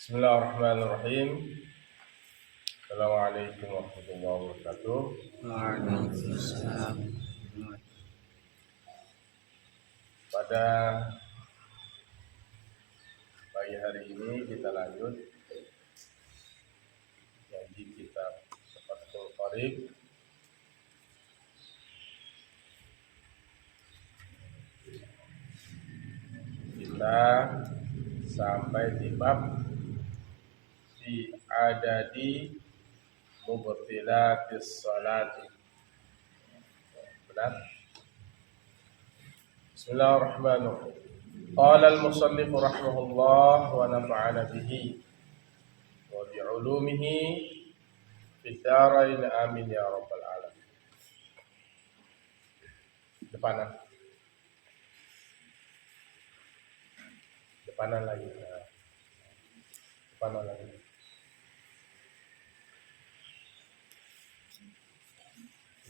Bismillahirrahmanirrahim. Assalamualaikum warahmatullahi wabarakatuh. Waalaikumsalam. Pada pagi hari ini kita lanjut ngaji kitab Fathul Qorib. Kita sampai di bab fi adadi mubtilatis salati. Benar? Bismillahirrahmanirrahim. Qala al-musannif rahimahullah wa nafa'ana bihi wa bi'ulumihi fid dharain amin ya rabbal alamin. Depanan lagi. Depanan lagi.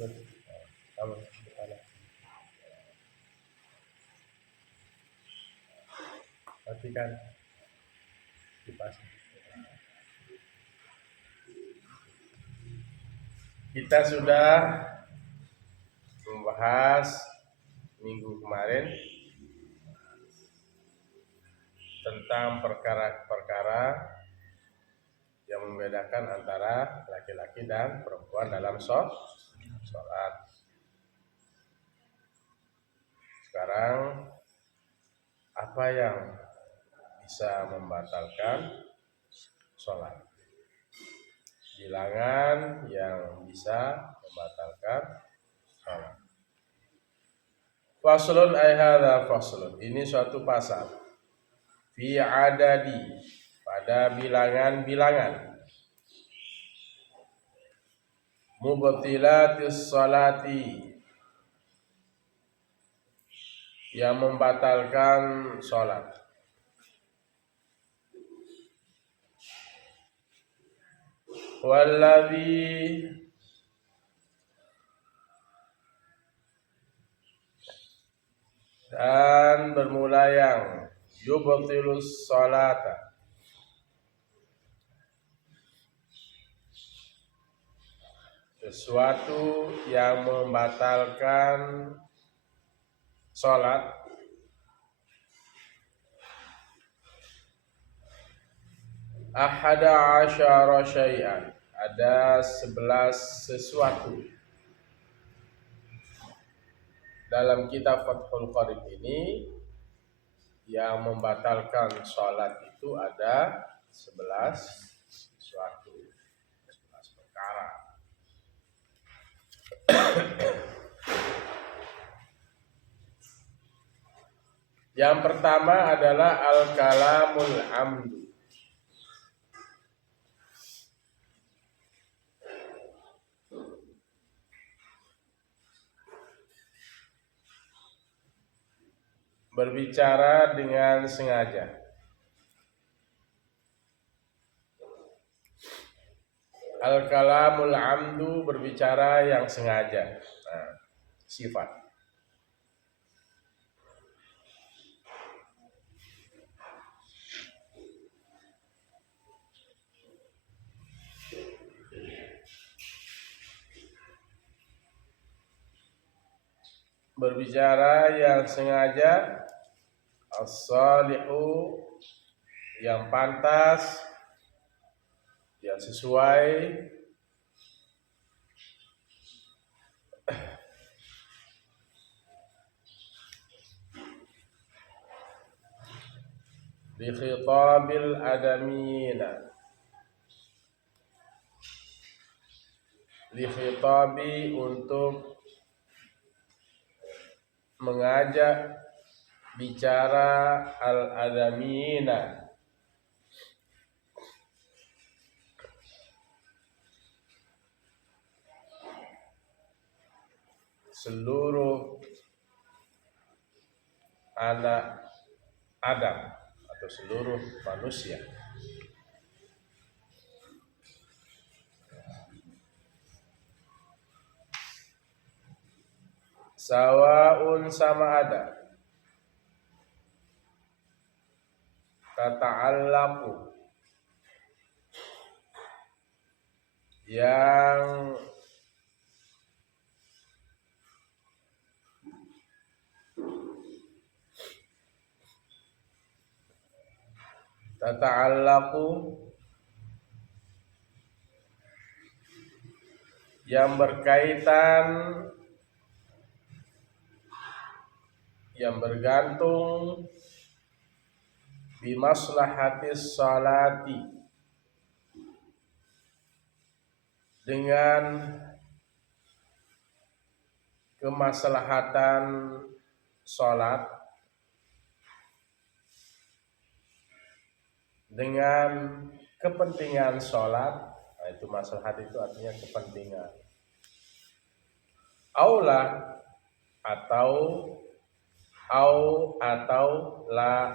Kamu depanan. Perhatikan dipasang. Kita sudah membahas minggu kemarin tentang perkara-perkara yang membedakan antara laki-laki dan perempuan dalam sholat. Sekarang apa yang bisa membatalkan sholat? Bilangan yang bisa membatalkan sholat. Faslun ay hadza faslun. Ini suatu pasal. Fi adadi, pada bilangan-bilangan. Mubtilatis salati, yang membatalkan sholat. Walladhi, dan bermula yang yubtilus sholata, sesuatu yang membatalkan sholat. Ahada asyara syai'an, ada 11 sesuatu. Dalam kitab Fathul Qorib ini yang membatalkan sholat itu ada 11 sesuatu, 11 perkara. Yang pertama adalah al-kalamul amdu, berbicara dengan sengaja. Al-kalamul amdu, berbicara yang sengaja. Nah, sifat. Berbicara yang sengaja. As-salihu, yang pantas, yang sesuai. Bi khitabil adamina, li khitabi, untuk mengajak bicara al-adamina, seluruh anak Adam atau seluruh manusia. Sawaun, sama ada. Tata'allaqu, yang tata'allaqu, yang berkaitan, yang bergantung bimaslahatis salati, dengan kemaslahatan salat, dengan kepentingan salat. Nah, itu maslahat itu artinya kepentingan. Aula atau la,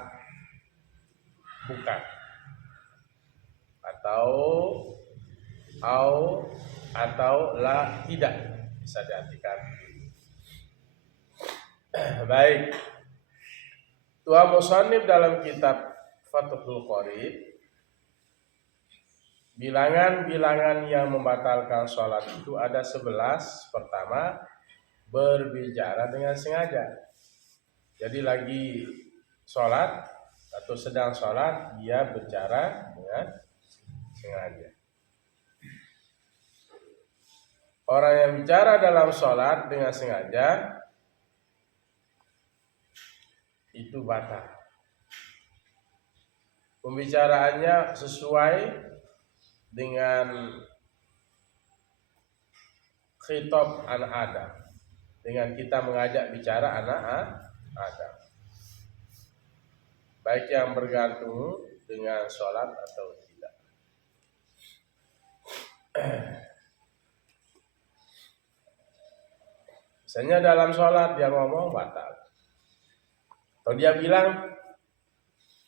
bukan, atau la, tidak, bisa diartikan. Baik, Tua musannif dalam kitab Fathul Qorib, bilangan-bilangan yang membatalkan sholat itu ada 11. Pertama, berbicara dengan sengaja. Jadi lagi sholat atau sedang sholat, dia bicara dengan sengaja. Orang yang bicara dalam sholat dengan sengaja itu batal. Pembicaraannya sesuai dengan khitab anak Adam, dengan kita mengajak bicara anak Adam, baik yang bergantung dengan sholat atau tidak. Misalnya dalam sholat dia ngomong batal, atau dia bilang,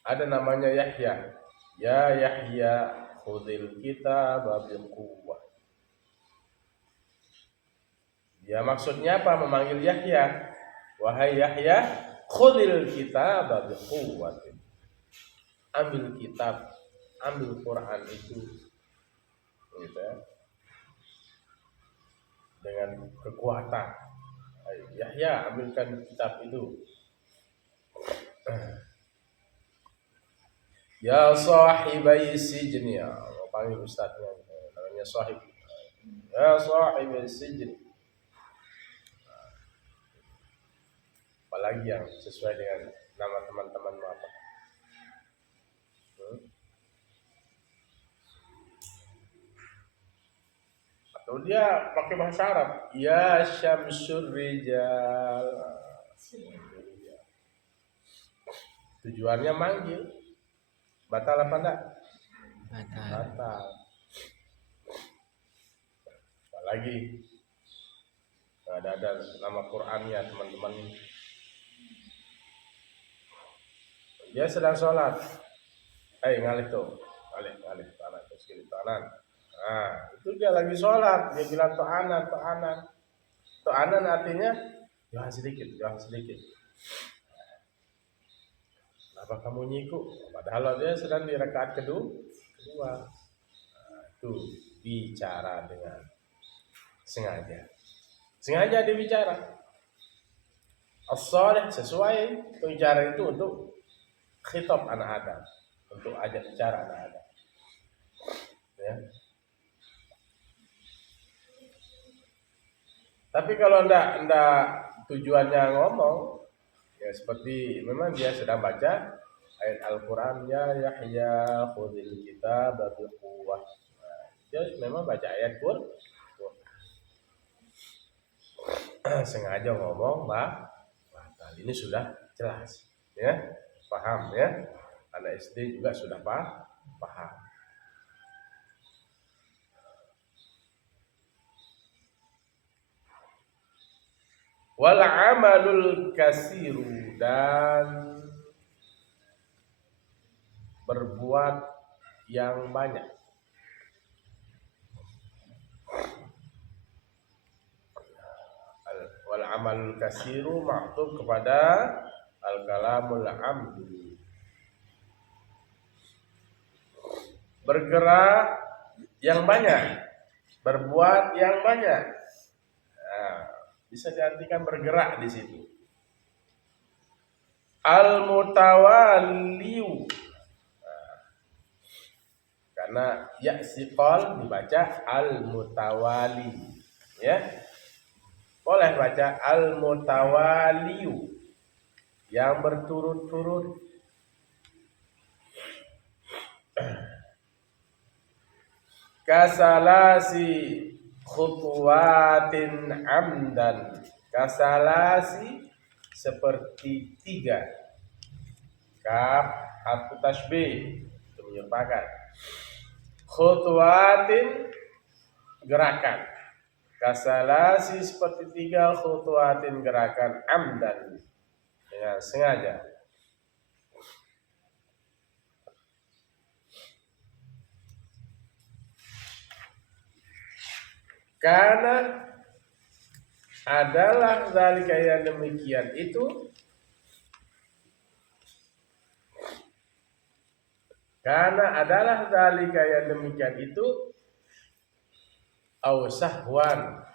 ada namanya Yahya, ya Yahya khudil kitab bil quwwah. Dia maksudnya apa? Memanggil Yahya, wahai Yahya, khudil kitab bil quwwah. Ambil kitab, ambil Quran itu, gitu ya, dengan kekuatan. Yahya, ambilkan kitab itu. Ya sahibai sijni, panggil ustaznya, namanya sahib. Ya sahibai sijni. Apalagi yang sesuai dengan nama teman-teman apa? Atau dia pakai bahasa Arab, ya syamsur rijal. Tujuannya manggil. Batal apa enggak? Batal. Apalagi ada nama Qur'annya teman-teman. Dia sedang sholat. Ngalih tuh. Ngalih. Tanan. Terus kiri tanan. Nah, itu dia lagi sholat. Dia bilang to'anan. To'anan artinya jangan sedikit. Kenapa kamu nyiku? Padahal dia sedang di rakaat kedua. Nah, itu bicara dengan sengaja. Sengaja dia bicara. As-shalih, sesuai bicara itu untuk khitab anak Adam, untuk ajak bicara anak Adam. Ya. Tapi kalau enggak tujuannya ngomong, ya seperti memang dia sedang baca ayat Al-Quran, ya Yahya khudil kitab bil quwwah. Dia memang baca ayat Quran. Sengaja ngomong batal. Ini sudah jelas, ya, paham ya. Anak SD juga sudah paham. Wal amalul kasiru, dan berbuat yang banyak. Wal amalul kasiru maktub kepada al kalamul amdu. Bergerak yang banyak, berbuat yang banyak. Nah, bisa diartikan bergerak di situ. Al-mutawalliu. Karena ya siqal dibaca al-mutawali, ya. Boleh baca al-mutawaliu, yang berturut-turut. Kasalasi khutwatin amdan. Kasalasi seperti 3. Kaf harfu tasbih itu menyerupakan. Khutwatin gerakan. Kasalasi seperti 3 khutwatin gerakan amdan dengan sengaja. Karena adalah zalika yang demikian itu, karena adalah zalika yang demikian itu, au sahwan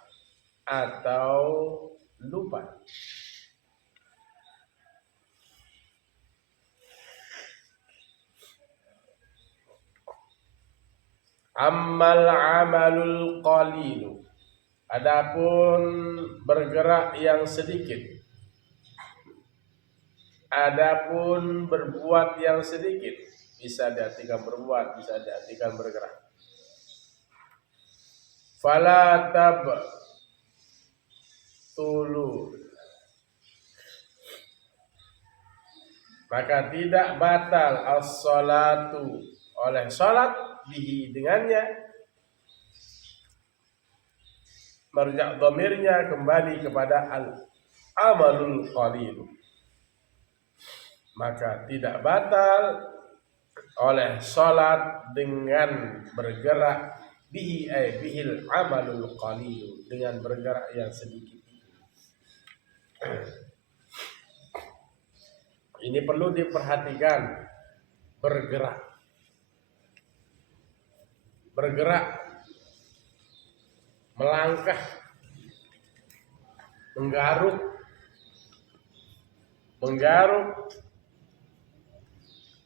atau lupa. Ammal amalul qalilu, adapun bergerak yang sedikit, adapun berbuat yang sedikit, bisa diartikan berbuat, bisa diartikan bergerak. Fala tabtulu, maka tidak batal as-salatu oleh salat bihi dengannya. Marja' dhamirnya kembali kepada al-amalul qalil. Maka tidak batal oleh salat dengan bergerak bihi ay bihil amalul qalil, dengan bergerak yang sedikit. Ini perlu diperhatikan, bergerak. Bergerak, melangkah, menggaruk,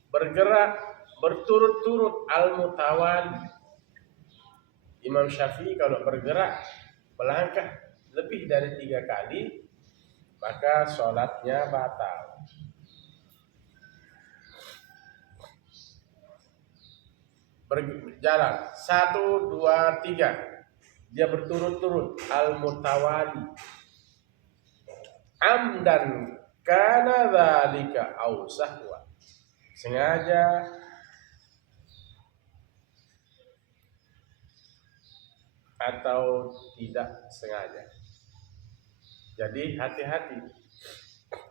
bergerak berturut-turut, al-mutawali. Imam Syafi'i kalau bergerak, melangkah lebih dari 3 kali, maka sholatnya batal. Berjalan 1, 2, 3, dia berturut-turut, al-mutawali. Amdan kana dzalika au sahwa, sengaja atau tidak sengaja. Jadi hati-hati,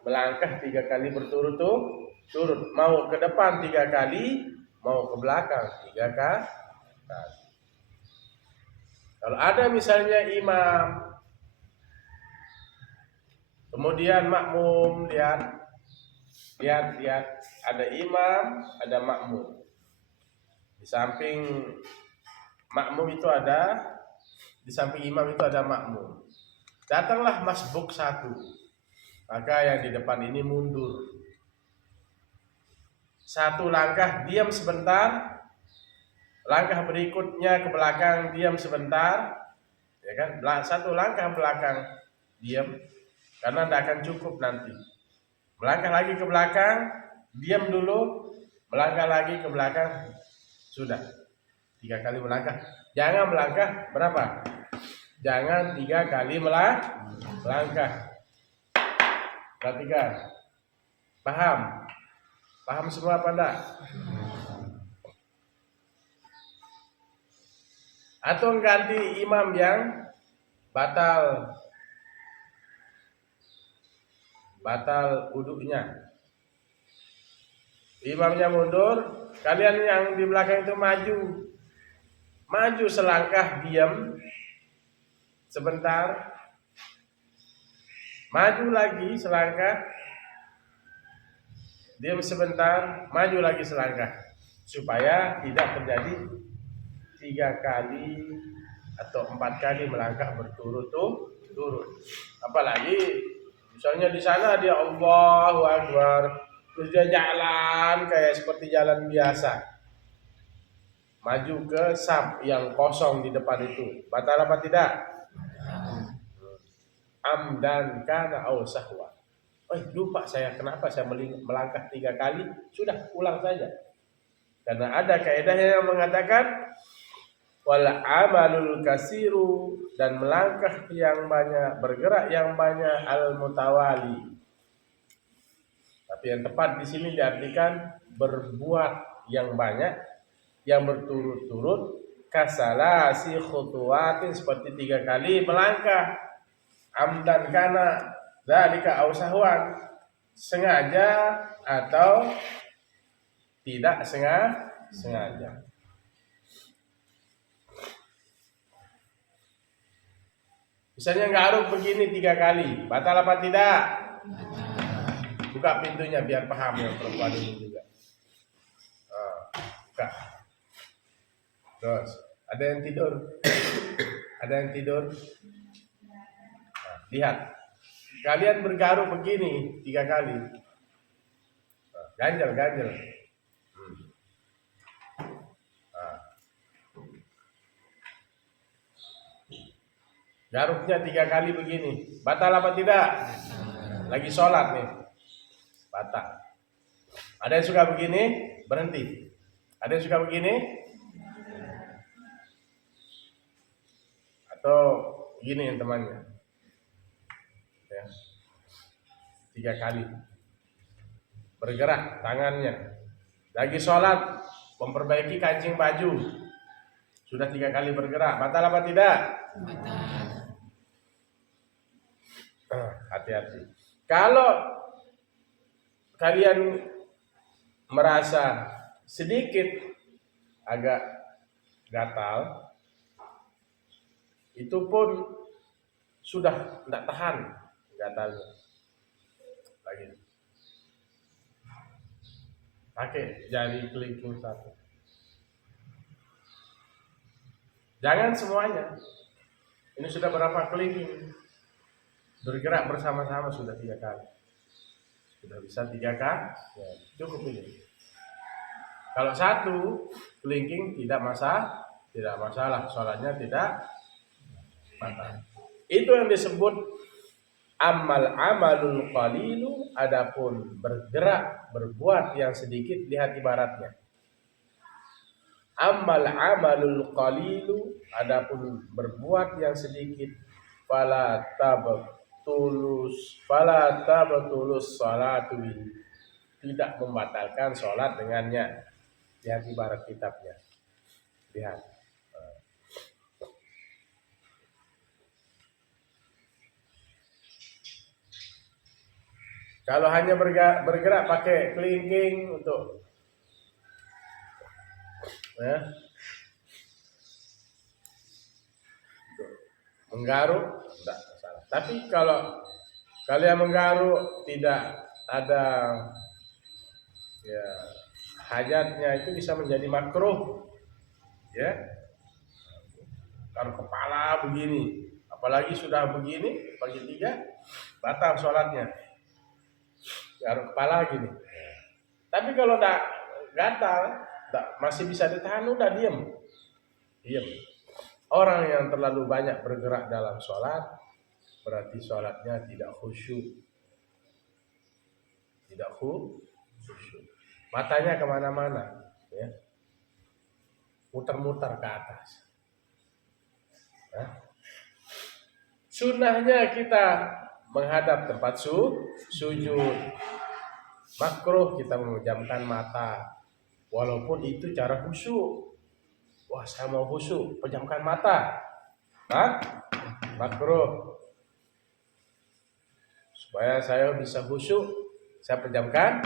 melangkah 3 kali berturut-turut, mau ke depan 3 kali, mau ke belakang 3 kali. Kalau ada misalnya imam, kemudian makmum, lihat, ada imam, ada makmum. Di samping makmum itu ada, di samping imam itu ada makmum. Datanglah masbuk 1, maka yang di depan ini mundur. 1 langkah, diam sebentar. Langkah berikutnya ke belakang, diam sebentar, ya kan? 1 langkah belakang, diam, karena tidak akan cukup nanti. Melangkah lagi ke belakang, diam dulu, melangkah lagi ke belakang, sudah 3 kali melangkah. Jangan melangkah berapa? Jangan 3 kali melangkah. Perhatikan, paham semua apa enggak? Atau ganti imam yang batal wudhunya. Imamnya mundur, kalian yang di belakang itu maju selangkah, diam sebentar, maju lagi selangkah, diam sebentar, maju lagi selangkah, supaya tidak terjadi 3 kali atau 4 kali melangkah berturut-turut. Apalagi misalnya di sana dia Allahu Akbar, terus dia jalan kayak seperti jalan biasa, maju ke saf yang kosong di depan itu, batal apa tidak? Amdan kana aw sahwa. Lupa saya, kenapa saya melangkah 3 kali? Sudah, ulang saja. Karena ada kaidahnya yang mengatakan wal amalul kasiru, dan melangkah yang banyak, bergerak yang banyak, al mutawali. Tapi yang tepat di sini diartikan berbuat yang banyak, yang berturut-turut, kasalasi khutuwatin, seperti 3 kali melangkah. Amdan kana dzalika aw sahwan, sengaja atau tidak sengaja. Misalnya garuk begini 3 kali, batal apa tidak? Buka pintunya biar paham yang perempuan ini juga. Buka. Terus ada yang tidur, ada yang tidur. Lihat, kalian bergaruk begini 3 kali, ganjel. Garuknya 3 kali begini, batal apa tidak? Lagi sholat nih, batal. Ada yang suka begini, berhenti. Ada yang suka begini, atau gini yang temannya, ya. 3 kali bergerak tangannya. Lagi sholat, memperbaiki kancing baju, sudah 3 kali bergerak, batal apa tidak? Hati-hati. Kalau kalian merasa sedikit agak gatal, itu pun sudah tidak tahan gatalnya. Lagi pakai jari kelingking 1. Jangan semuanya. Ini sudah berapa kelingking? Bergerak bersama-sama sudah 3 kali. Sudah bisa 3 kali, ya, cukup ini. Kalau 1 kelingking tidak masalah, sholatnya tidak batal. Itu yang disebut amalul qalilu. Adapun bergerak, berbuat yang sedikit, lihat ibaratnya. Amalul qalilu, adapun berbuat yang sedikit, fala tabtulus salatu, tidak membatalkan sholat dengannya. Lihat ibarat kitabnya. Lihat. Kalau hanya bergerak pakai kelingking untuk menggaruk, tidak masalah. Tapi kalau kalian menggaruk tidak ada hajatnya, itu bisa menjadi makruh, ya. Kalau kepala begini, apalagi sudah begini, bagi 3, batal sholatnya. Garuk kepala gini. Tapi kalau tidak gatal, masih bisa ditahan, udah diam. Orang yang terlalu banyak bergerak dalam sholat, berarti sholatnya tidak khusyuk. Matanya kemana-mana, ya. Muter-muter ke atas. Sunnahnya kita menghadap tempat sujud. Makruh kita memejamkan mata, walaupun itu cara khusyuk. Wah, saya mau khusyuk, pejamkan mata. Makruh. Supaya saya bisa khusyuk, saya pejamkan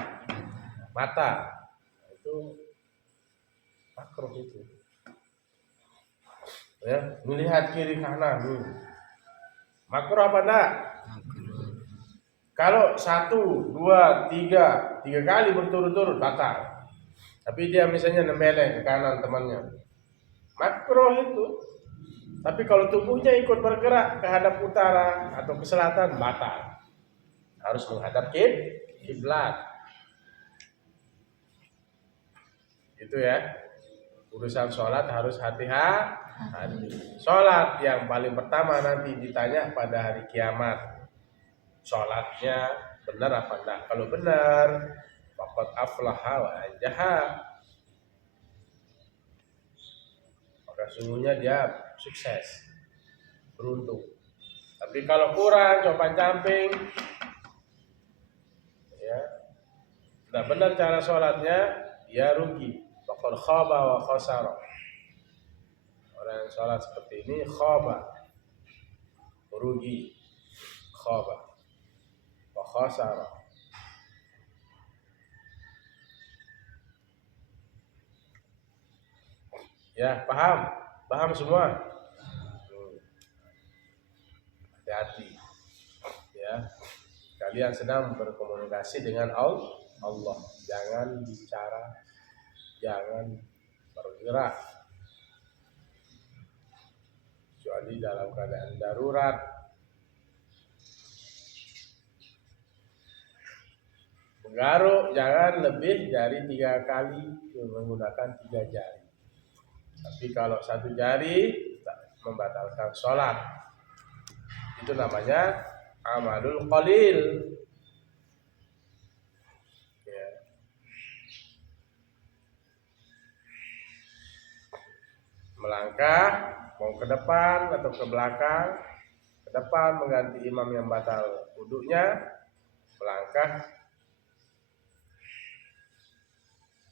mata. Itu makruh itu. Ya, melihat kiri kanan. Makruh apa enggak? Kalau 1, 2, 3 kali berturut-turut batal. Tapi dia misalnya nembeleng ke kanan temannya, makruh itu. Tapi kalau tubuhnya ikut bergerak ke hadap utara atau ke selatan, batal. Harus menghadap kiblat. Itu ya. Urusan sholat harus hati-hati. Sholat yang paling pertama nanti ditanya pada hari kiamat. Sholatnya benar apa enggak? Kalau benar, faqad aflaha wa anjaha. Maka sungguhnya dia sukses, beruntung. Tapi kalau kurang, compang-camping, ya, tidak benar cara sholatnya, ya rugi. Faqad khaba wa khasara. Orang yang sholat seperti ini khaba, rugi, khaba wa khasara. Ya, paham semua. Hati-hati, ya. Kalian sedang berkomunikasi dengan Allah. Jangan bicara, jangan bergerak, kecuali dalam keadaan darurat. Menggaruk jangan lebih dari 3 kali menggunakan 3 jari. Tapi kalau 1 jari membatalkan sholat. Itu namanya amalul qalil. Ya. Melangkah mau ke depan atau ke belakang. Ke depan mengganti imam yang batal wudhunya, melangkah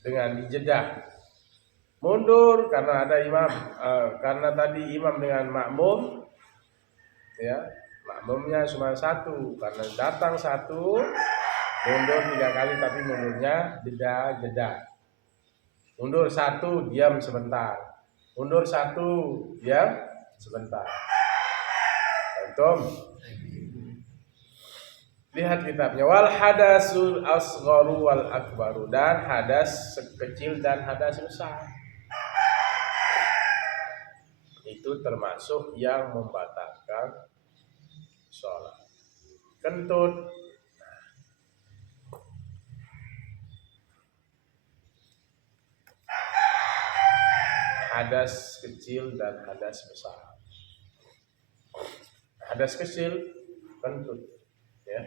dengan dijeda, mundur karena ada imam, karena tadi imam dengan makmum, ya, makmumnya cuma 1, karena datang 1, mundur 3 kali, tapi mundurnya jeda, mundur 1, diam sebentar, mundur 1, diam sebentar. Antum lihat kitabnya, wal hadasul asgharu wal akbaru, dan hadas kecil dan hadas besar itu termasuk yang membatalkan sholat. Kentut, hadas kecil dan hadas besar. Hadas kecil, kentut, ya,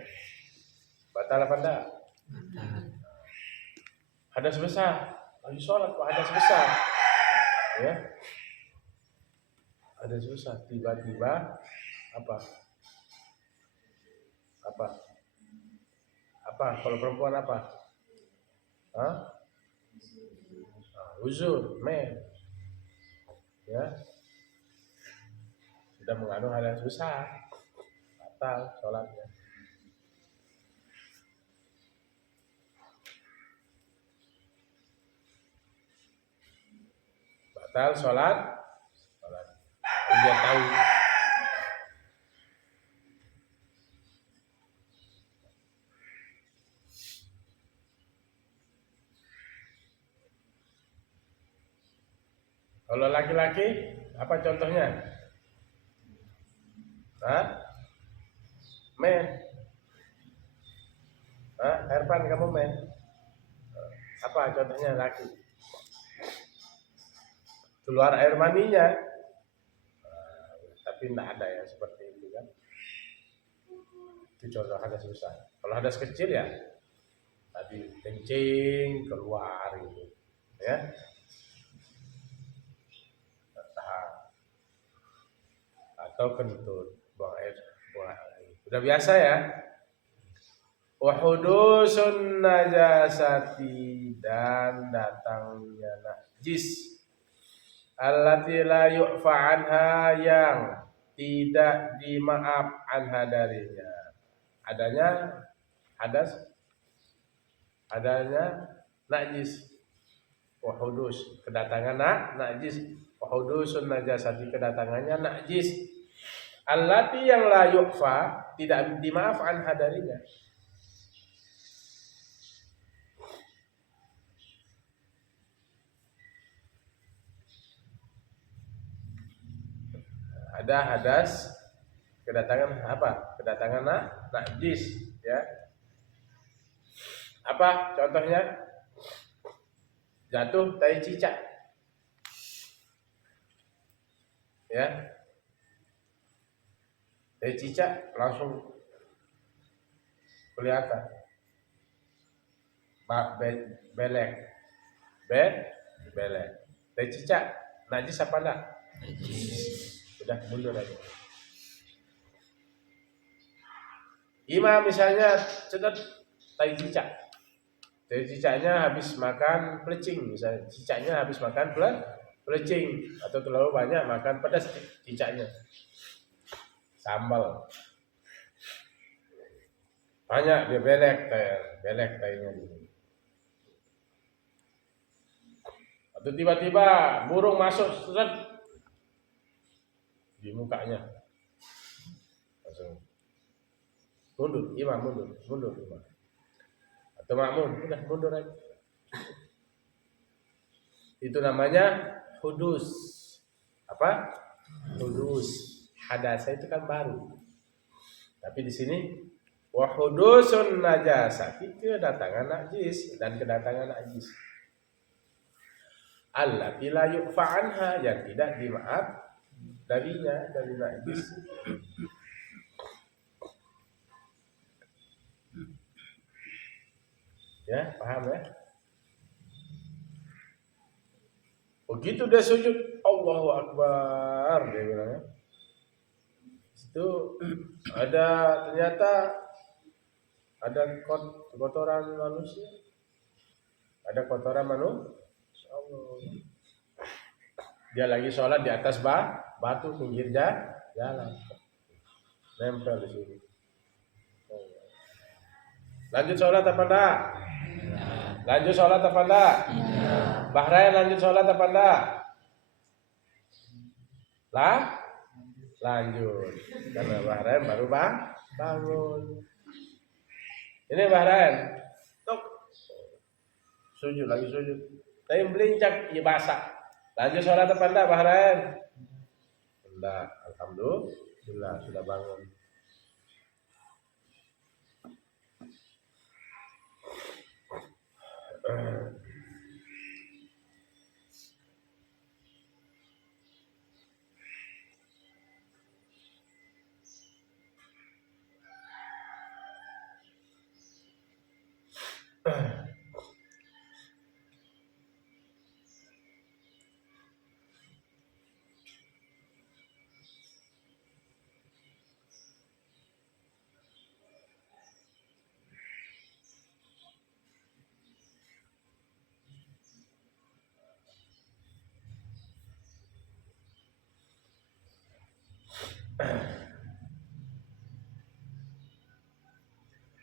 batal apa enggak? Hadas besar, lagi sholat kok hadas besar, ya, hadas besar, tiba-tiba apa kalau perempuan apa? Uzur, ya, sudah mengandung hadas besar, batal sholatnya. Batal sholat. Dia tahu. Kalau laki-laki, apa contohnya? Men. Herpan, kamu men? Apa contohnya laki? Keluar air maninya, tapi tidak ada yang seperti itu kan? Itu contoh hadas besar. Kalau hadas kecil ya, tadi kencing keluar gitu, ya. Atau kentut, buang air. Udah biasa ya. Wa hudusun najasati, dan datangnya najis, allati la yu'fa anha, yang tidak dimaaf anha darinya. Adanya hadas, adanya najis. Wa hudus, kedatangan najis. Wa hudusun najasati, kedatangannya najis, allati yang la yu'fa, tidak dimaaf anha darinya. ada hadas kedatangan apa? Kedatangan najis, ya. Apa contohnya? Jatuh tai cicak, ya. Tai cicak langsung kelihatan belek, belek. Tai cicak najis apa enggak? Sudah mundur aja. Imam misalnya cetet tai cicak. Tai cicaknya habis makan pelecing, misalnya cicaknya habis makan pelecing atau terlalu banyak makan pedas cicaknya. Sambal. Banyak dia belek tainya gitu. Atau tiba-tiba burung masuk di mukanya. Langsung mundur, imam mundur imam. Atau makmum, udah mundur aja. Itu namanya hudus. Apa? Hudus. Hadasa itu kan baru. Tapi di sini wa hudusun najasah, itu kedatangan najis dan kedatangan najis. Allati la yu'fa anha, yang tidak dimaaf darinya, dari najis. Ya, paham ya? Begitu dia sujud, Allahu Akbar, dia bilangnya. Itu ternyata ada kotoran manusia. Ada kotoran manusia. Dia lagi sholat di atas batu pinggir jalan. Nempel di sini. Lanjut sholat apa enggak? Lanjut sholat apa enggak? Bahrain lanjut sholat apa enggak? Lanjut. Karena Bahrain baru bangun. Ini Bahrain. Tuk. Sujud lagi sujud. Tapi belincak, ya basah. Lanjut sholat apa enggak Bahrain? Enggak. Alhamdulillah sudah bangun.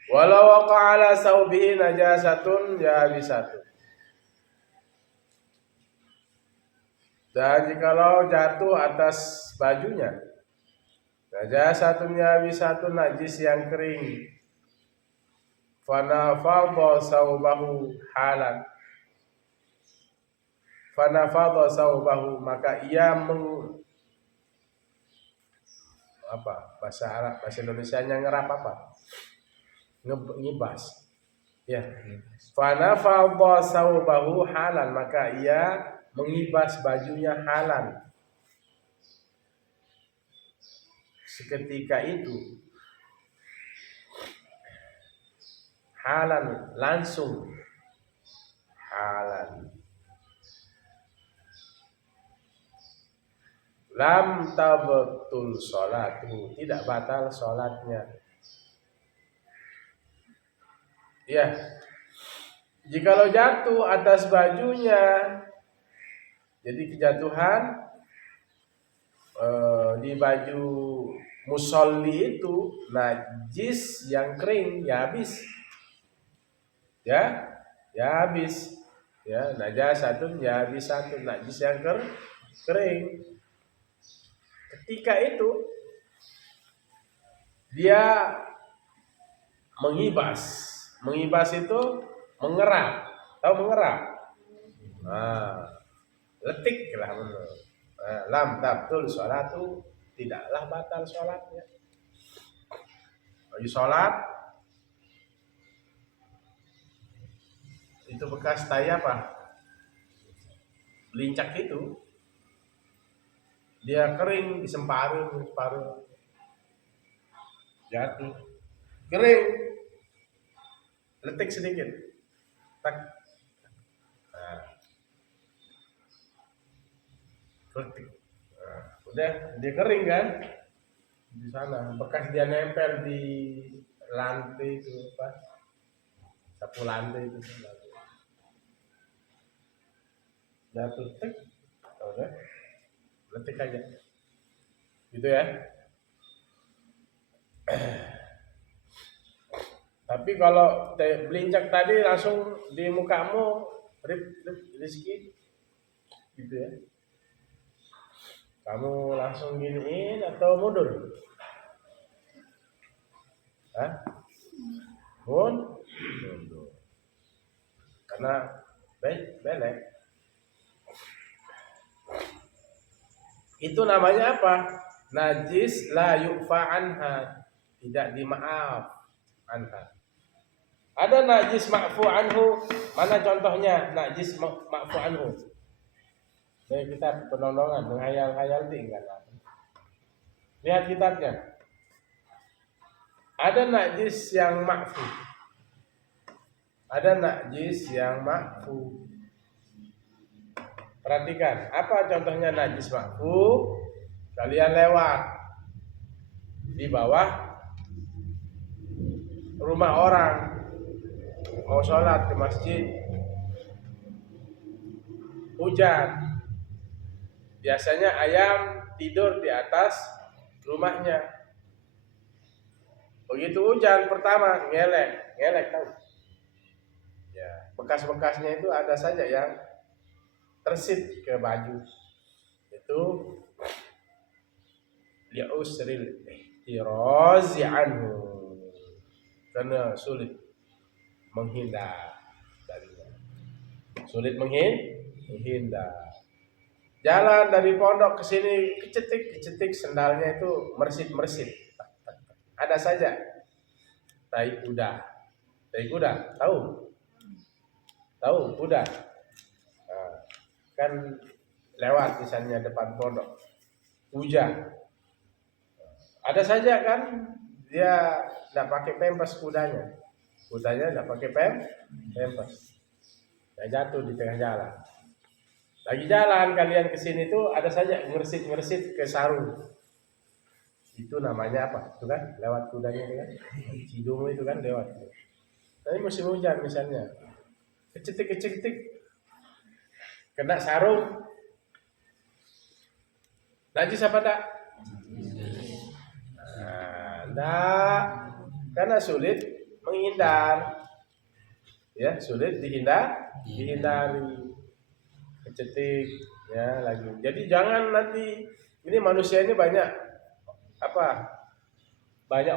Walau waqa'a ala saubihi najasatun yabisatun. Dan jikalau jatuh atas bajunya najasatun yabisatun, najis yang kering, fanafadha saubahu halan, fanafadha saubahu, maka ia bahasa Arab, bahasa Indonesianya ngerap apa? Ngibas. Ya. Fanafadha saubahu halan, maka ia mengibas bajunya halan. Seketika itu halan, langsung halan. Lam tabtul sholatu, tidak batal sholatnya. Ya, jikalau jatuh atas bajunya, jadi kejatuhan di baju musolli itu najis yang kering, ya habis, ya habis, ya najasatun ya habis satu, najis yang kering. Ketika itu dia mengibas itu mengerap, tahu mengerap? Letik lah menurut. Lam tabtul sholatu tidaklah batal sholatnya. Bagi sholat itu bekas tai apa? Belincak itu dia kering disemparin jatuh kering letik sedikit tak nah, letik nah, udah dia kering kan di sana bekas dia nempel di lantai itu apa sapu lantai itu jatuh tek udah letik aja gitu ya. Tapi kalau belincak tadi langsung di mukamu Rizky gitu ya. Kamu langsung giniin atau mundur? Hah? Mundur. Karena belek. Itu namanya apa? Najis la yu'fa anha, tidak dimaaf anha. Ada najis ma'fu anhu, mana contohnya najis ma'fu anhu? Dari kitab penondongan, menghayal-hayal tinggal. Lihat kitabnya. Ada najis yang ma'fu. Ada najis yang ma'fu. Perhatikan, apa contohnya najis ma'fu? Kalian lewat di bawah rumah orang, mau sholat ke masjid, hujan. Biasanya ayam tidur di atas rumahnya. Begitu hujan pertama ngelek tahu? Ya, bekas-bekasnya itu ada saja yang tersit ke baju. Itu li'usril ihtirazi anhu, karena sulit menghindar darinya. Sulit menghindar. Jalan dari pondok ke sini kecetik sendalnya itu mersit. Ada saja tai kuda. Tahu kuda? Nah, kan lewat misalnya depan pondok. Hujan. Ada saja kan dia tidak pakai pempes kudanya tidak pakai pempes. Dia jatuh di tengah jalan. Lagi jalan kalian ke sini tuh ada saja ngersit ke sarung. Itu namanya apa? Itu kan lewat kudanya kan. Hidung itu kan lewat. Tapi musim hujan misalnya. Kecetik kena sarung. Najis apa tak? Nah, karena sulit menghindar. Ya, sulit dihindari. Kecetik ya lagi. Jadi jangan nanti ini manusia ini banyak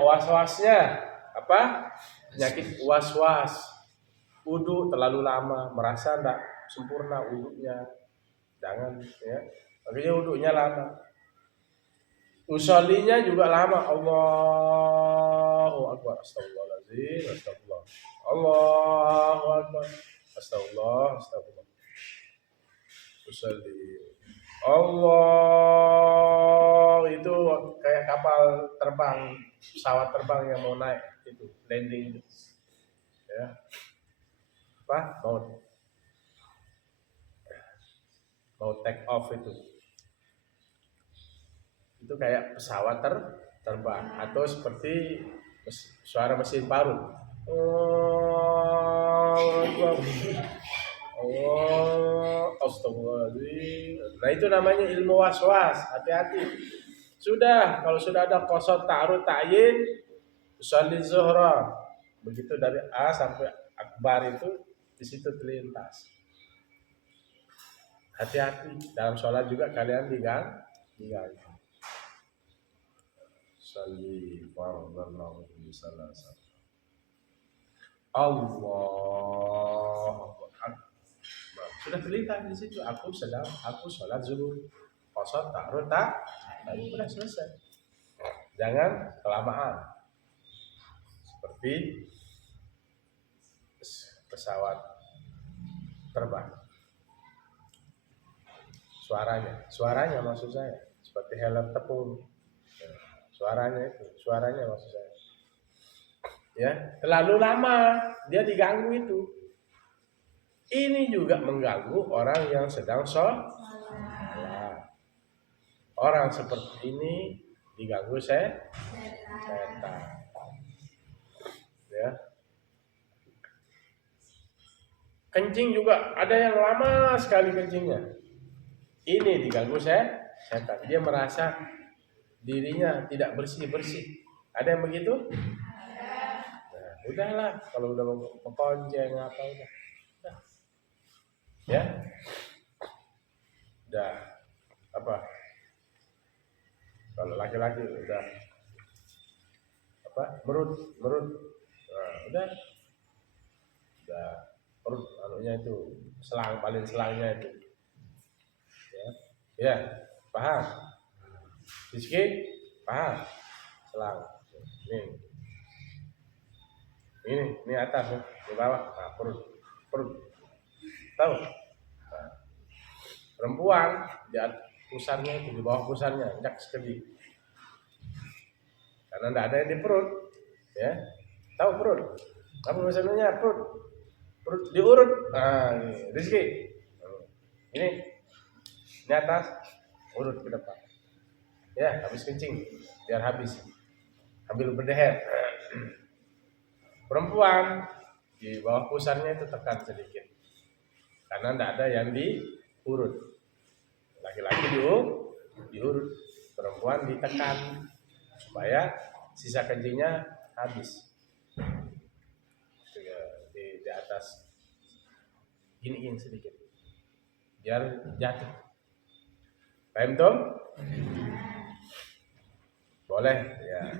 was-wasnya penyakit was-was, wudu terlalu lama, merasa tidak sempurna wudunya, jangan ya, makanya wudunya lama, usollinya juga lama, Allahu Akbar, astagfirullahaladzim, astagfirullah, Allahu Akbar, astagfirullah, usolli Allah itu kayak kapal terbang, pesawat terbang yang mau naik itu landing, ya mau take off itu kayak pesawat terbang atau seperti suara mesin parut. Astagfirullahaladzim. Nah itu namanya ilmu was-was. Hati-hati. Kalau sudah ada qasad ta'arud ta'yin, usolli zuhra. Begitu dari A sampai akbar itu di situ terlintas. Hati-hati dalam sholat juga kalian digang. Sholli fardallahu bisalasa. Allah. Sudah terlintas di situ. Aku sholat zuhur, qasad ta'arud Nah, udah selesai. Jangan kelamaan. Seperti pesawat terbang. Suaranya maksud saya seperti helm tepung. Suaranya maksud saya. Ya, terlalu lama dia diganggu itu. Ini juga mengganggu orang yang sedang sholat. Orang seperti ini diganggu setan. Ya. Kencing juga ada yang lama sekali kencingnya. Ini diganggu setan. Dia merasa dirinya tidak bersih. Ada yang begitu? Nah, udahlah kalau udah mengkonceng apa udah. Ya. Udah apa? Kalau laki-laki udah apa? Merut. Nah, udah perut anunya itu selangnya itu. Ya, paham? Rizky, paham? Selang. Ini atas ya, di bawah. Nah, perut. Tahu? Nah, perempuan di pusarnya itu, di bawah pusarnya, jak sekali. Karena tidak ada yang di perut, ya. Tahu perut? Apa maksudnya perut? Perut diurut. Nah, ini Rizky. Ini atas, urut ke depan. Ya, habis kencing, biar habis. Ambil berdeher. Perempuan di bawah pusarnya itu tekan sedikit. Karena tidak ada yang diurut. Laki-laki diurut, perempuan ditekan supaya sisa kencingnya habis. Di atas giniin sedikit biar jatuh. Paham Tom? Boleh ya,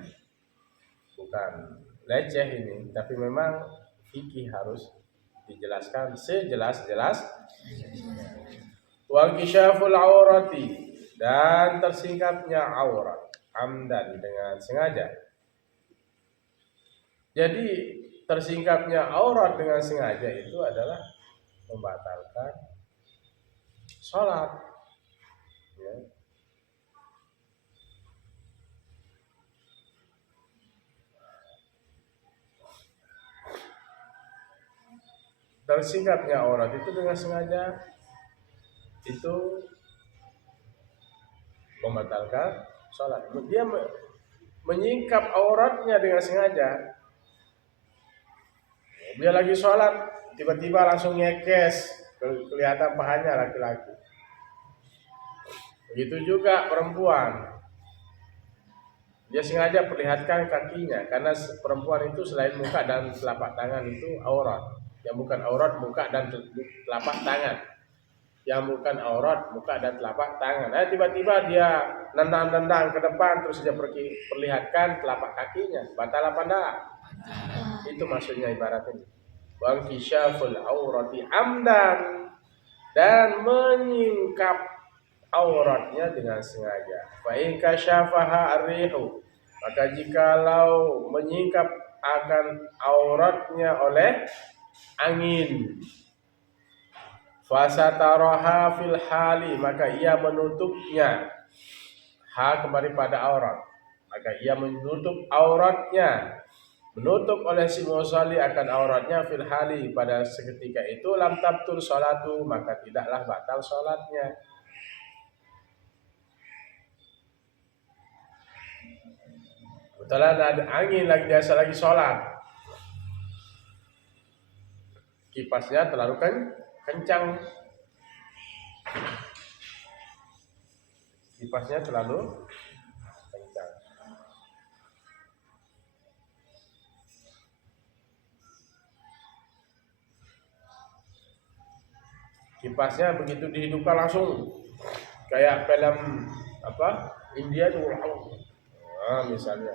bukan leceh ini, tapi memang fikih harus dijelaskan sejelas-jelas. Wal kisyaful aurati, dan tersingkapnya aurat amdan, dengan sengaja. Jadi tersingkapnya aurat dengan sengaja itu adalah membatalkan sholat. Ya. Tersingkapnya aurat itu dengan sengaja itu membatalkan sholat. Dia menyingkap auratnya dengan sengaja. Dia lagi sholat, tiba-tiba langsung nyekes, kelihatan pahanya laki-laki. Begitu juga perempuan. Dia sengaja perlihatkan kakinya, karena perempuan itu selain muka dan telapak tangan itu aurat. Yang bukan aurat muka dan telapak tangan. Yang bukan aurat muka dan telapak tangan. Tiba-tiba dia nendang ke depan, terus dia perlihatkan telapak kakinya. Batal apa enggak? Itu maksudnya ibarat ini. Wal kisyaful aurati amdan, dan menyingkap auratnya dengan sengaja. Fa in kasyafaha ar-rihu, maka jikalau menyingkap akan auratnya oleh angin, fasataraha fil hali, maka ia menutupnya. Ha kembali pada aurat, maka ia menutup auratnya, menutup oleh si musalli akan auratnya fil hali, pada seketika itu, lam tabtul sholatu, maka tidaklah batal sholatnya. Betulan ada angin lagi, biasa lagi sholat, kipasnya terlalu kencang, kipasnya terlalu kencang. Kipasnya begitu dihidupkan langsung kayak film apa India tuh, misalnya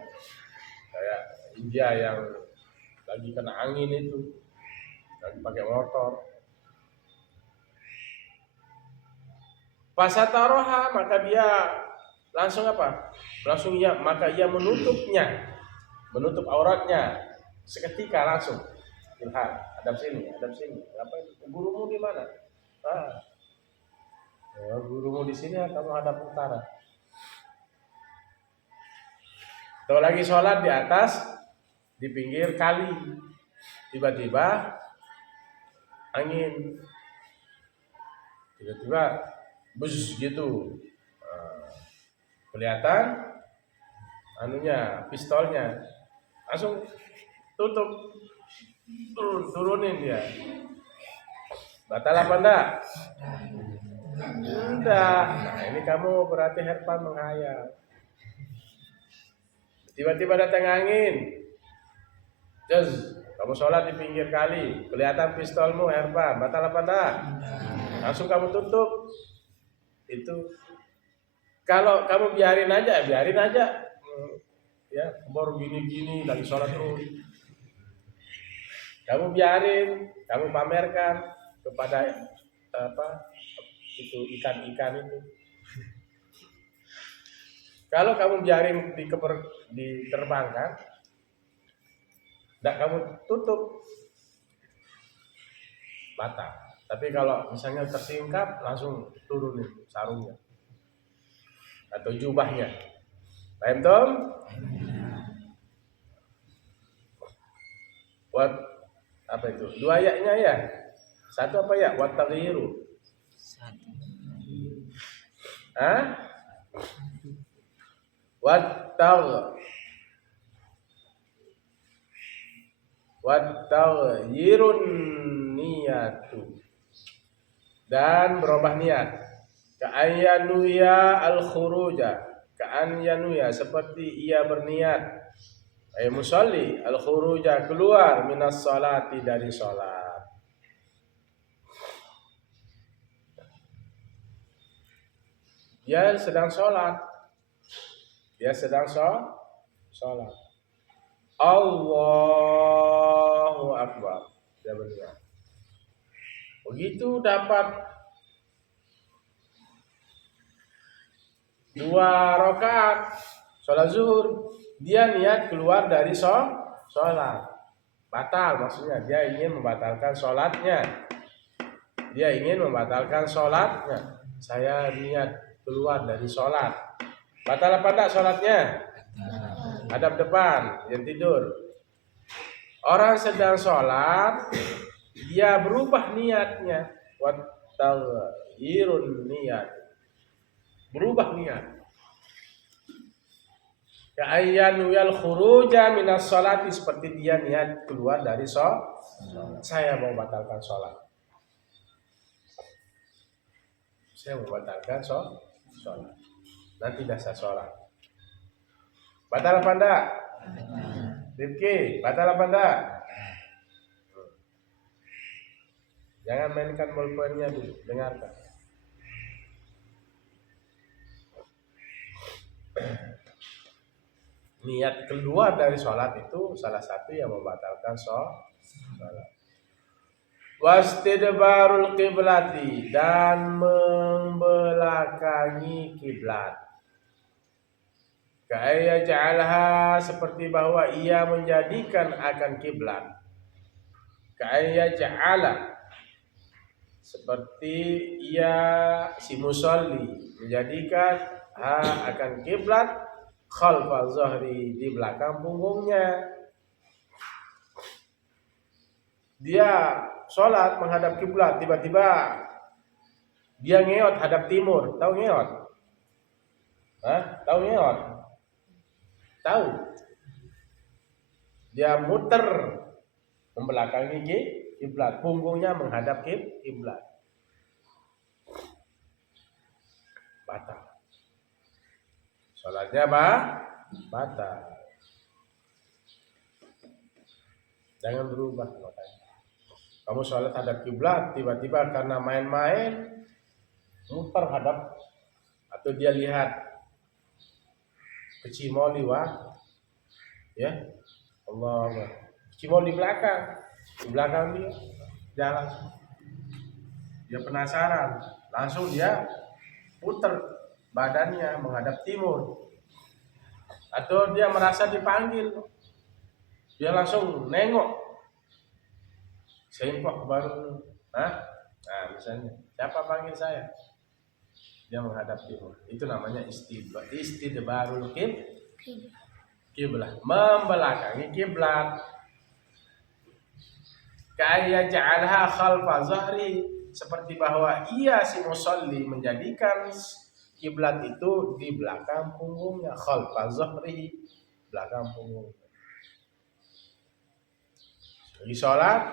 kayak India yang lagi kena angin itu, lagi pakai motor. Fasataroha, maka dia langsung apa? Langsung maka ia menutup auratnya seketika langsung. Ilham, hadap sini. Apa gurumu di mana? Gurumu di sini, kamu hadap utara. Atau lagi sholat di atas, di pinggir kali, tiba-tiba angin, tiba-tiba bus gitu, kelihatan pistolnya, langsung tutup, turunin dia. Batal apa enggak? Enggak. Nah, ini kamu berarti herpan menghayal. Tiba-tiba datang angin, kamu sholat di pinggir kali, kelihatan pistolmu herpan, batal apa enggak? Langsung kamu tutup. Itu kalau kamu biarin aja, ya baru gini lagi sholat terus. Kamu biarin, kamu pamerkan kepada itu ikan itu. Kalau kamu biarin diterbangkan, tidak kamu tutup, batal. Tapi kalau misalnya tersingkap, langsung turunin sarungnya atau jubahnya. Paham Tom? Buat apa itu? Dua ayatnya ya. Satu apa ya? Wat taghyiru. Wat taghyirun niyatu. Dan berubah niat. Ka'ayyanuya al-khuruja. Ka'ayyanuya seperti ia berniat. Ay musalli al-khuruja keluar minas salati dari salat. Dia sedang sholat. Allahu Akbar. Dia berniat. Begitu dapat 2 rakaat sholat zuhur, dia niat keluar dari sholat. Batal maksudnya, dia ingin membatalkan sholatnya. Saya niat keluar dari sholat. Batal apa enggak sholatnya? Hadap depan, yang tidur. Orang sedang sholat, dia berubah niatnya. Wat taghyirun niyat. Berubah niat. Ka'ayyanuyal khuruja minas sholati, seperti dia niat keluar dari sholat. Saya mau batalkan sholat. Nanti dah saya sholat. Batal apa enggak? Rifki, batal apa enggak? Jangan mainkan bolpoinnya dulu, dengarkan. Niat keluar dari sholat itu salah satu yang membatalkan sholat. Wastidbarul qiblati, dan membelakangi kiblat. Kaya ja'alha, seperti bahwa ia menjadikan akan kiblat. Kaya ja'ala, seperti ia si musalli menjadikan akan kiblat khalfa zahri, di belakang punggungnya. Dia sholat menghadap kiblat, tiba-tiba dia ngeot hadap timur. Tahu ngeot? Tahu ngeot? Tahu. Dia muter membelakangi kiblat, punggungnya menghadap kiblat. Batal. Sholatnya batal. Jangan berubah makanya. Kamu sholat hadap kiblat, tiba-tiba karena main-main muter hadap, atau dia lihat kecimol ya Allah, kecimol di belakang dia jalan, dia penasaran, langsung dia puter badannya menghadap timur, atau dia merasa dipanggil, dia langsung nengok, sengkok baru, nah misalnya siapa panggil saya, dia menghadap timur, itu namanya istidbarul kiblat, membelakangi kiblat. Kaya ja'alha khalfa zahri, seperti bahwa ia si musalli menjadikan kiblat itu di belakang punggungnya, khalfa zahri, belakang punggung. Lagi sholat,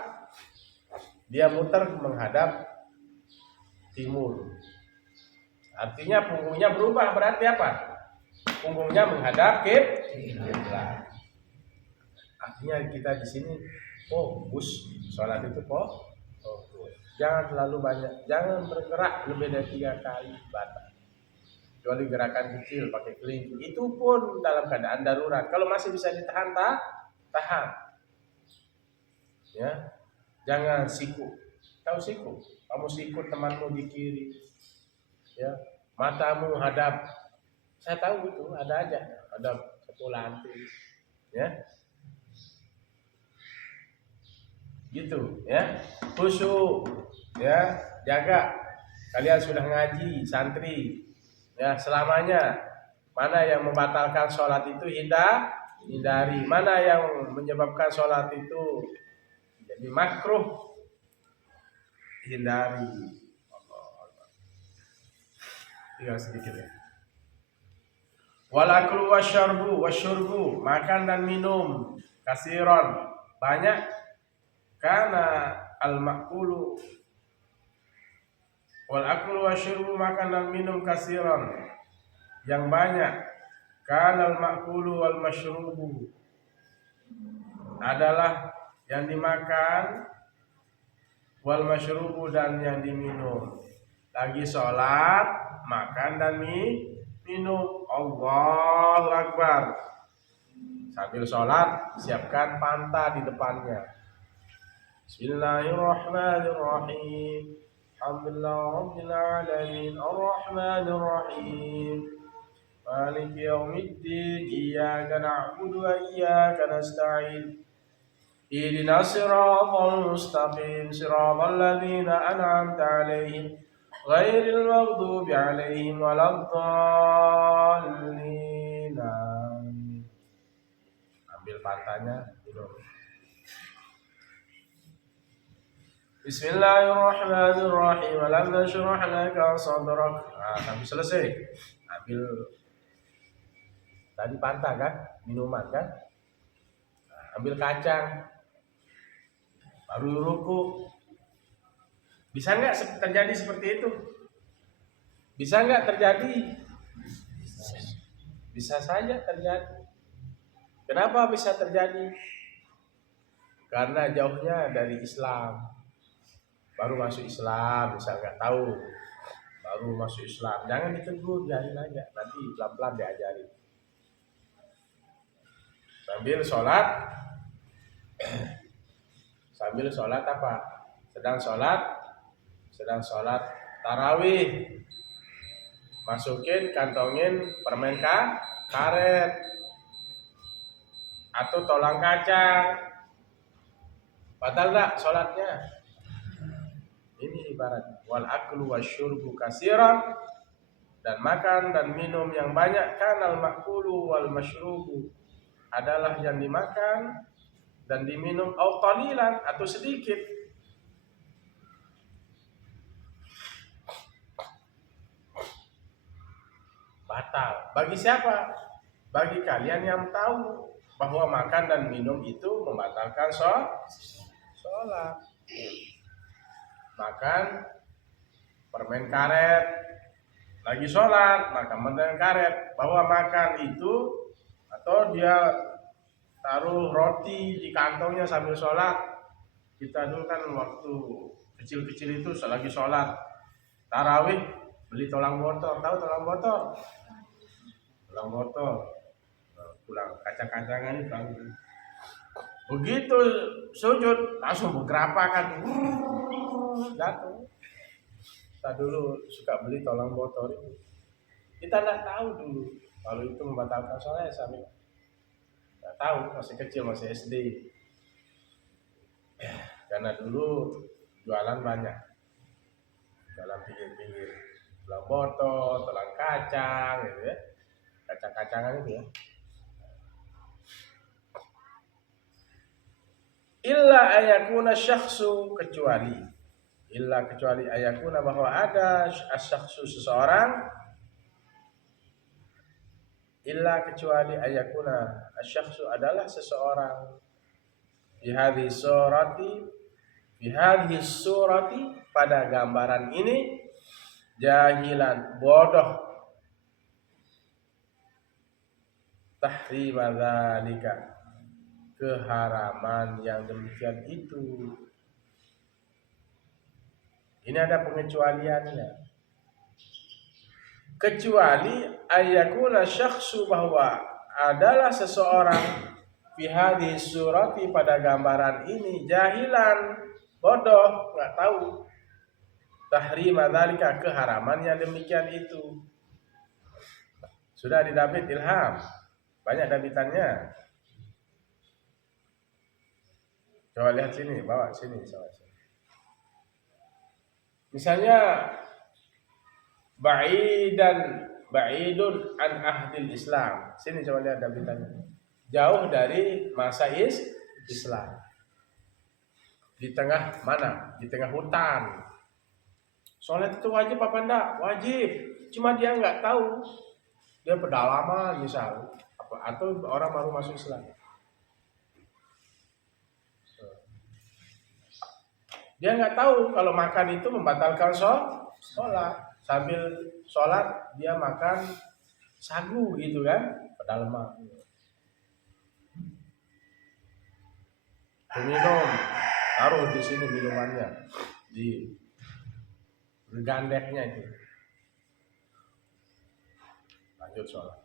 dia muter menghadap timur. Artinya punggungnya berubah, berarti apa? Punggungnya menghadap kiblat. Artinya kita di sini fokus sholat itu fokus. Jangan terlalu banyak, jangan bergerak lebih dari 3 kali batas. Kecuali gerakan kecil pakai kelingking, itu pun dalam keadaan darurat. Kalau masih bisa ditahan, tahan. Ya, jangan siku. Tahu siku? Kamu siku temanmu di kiri, ya, matamu hadap. Saya tahu itu ada aja, hadap sekolah anti, ya. Gitu ya, khusyuk ya, jaga. Kalian sudah ngaji santri ya, selamanya mana yang membatalkan sholat itu hindari, mana yang menyebabkan sholat itu jadi makruh, hindari. Tinggal sedikit ya. Walakul wasyurbu, makan dan minum, kasiron, banyak. Karena al-ma'kulu wal aklu wasyurbu, makan dan minum, kasiran, yang banyak. Karena al-ma'kulu wal masyrubu, adalah yang dimakan, wal masyrubu, dan yang diminum. Lagi sholat, makan dan minum. Allahu Akbar. Sambil sholat, siapkan panta di depannya. Bismillahirrahmanirrahim. Alhamdulillah rabbil alamin, arrahmanirrahim, maliki yaumiddin, iyyaka na'budu wa iyyaka nasta'in, ihdinas siratal mustaqim, siratal ladzina an'amta 'alaihim ghairil maghdubi 'alaihim waladdallin. Ambil pantanya, minum. Bismillahirrahmanirrahim. Alam nashrah laka sadrak. Sampai selesai. Ambil tadi panta kan, minuman kan. Ambil kacang. Baru ruku. Bisa nggak terjadi seperti itu? Bisa nggak terjadi? Bisa saja terjadi. Kenapa bisa terjadi? Karena jauhnya dari Islam. Baru masuk Islam, bisa nggak tahu, baru masuk Islam, jangan ditegur, biarin aja, nanti pelan-pelan diajari. Sambil sholat apa? Sedang sholat tarawih, masukin, kantongin permen karet atau tolang kacang, batal nggak sholatnya? Ini ibarat wal aklu wasyurbu kasiran, dan makan dan minum yang banyak. Kanal makulu wal masyrubu, adalah yang dimakan dan diminum, au qalilan, atau sedikit. Batal. Bagi siapa? Bagi kalian yang tahu bahwa makan dan minum itu membatalkan sholat. Makan permen karet, lagi sholat makan permen karet, bahwa makan itu, atau dia taruh roti di kantongnya sambil sholat. Kita dulu kan waktu kecil-kecil itu lagi sholat tarawih, beli tolang botol. Tahu tolang botol? Tolang botol, pulang kacang-kacangan itu. Begitu sujud langsung bergerapakan, jatuh. Kita dulu suka beli tolang botol Kita nggak tahu dulu kalau itu membatalkan sholat. Saya nggak tahu, masih kecil, masih SD. Karena dulu jualan banyak, jualan pinggir-pinggir, tulang botol, tulang kacang, gitu ya, kacang-kacangan itu ya. Illa ayakuna syakhsu, kecuali ayakuna, bahwa ada syakhsu, seseorang, illa, kecuali ayakuna syakhsu, adalah seseorang, fi hadhihi surati, pada gambaran ini, jahilan, bodoh, tahrima dzalika, keharaman yang demikian itu. Ini ada pengecualiannya. Kecuali ayakuna syakhsu, bahwa adalah seseorang, fi hadhihi surati, pada gambaran ini, jahilan, bodoh, nggak tahu, tahrima dzalika, keharaman yang demikian itu. Sudah didabit ilham, banyak dabitannya. Coba lihat sini, bawa sini. Misalnya ba'idun an ahdil Islam. Sini coba lihat dabitannya. Jauh dari masa Islam. Di tengah mana? Di tengah hutan. Sholat itu wajib apa enggak? Wajib. Cuma dia nggak tahu. Dia pedalaman misal, atau orang baru masuk Islam. Dia nggak tahu kalau makan itu membatalkan sholat. Sambil sholat dia makan sagu gitu kan, pedalaman. Minum, taruh di sini minumannya, di gandeknya itu. Lanjut sholat.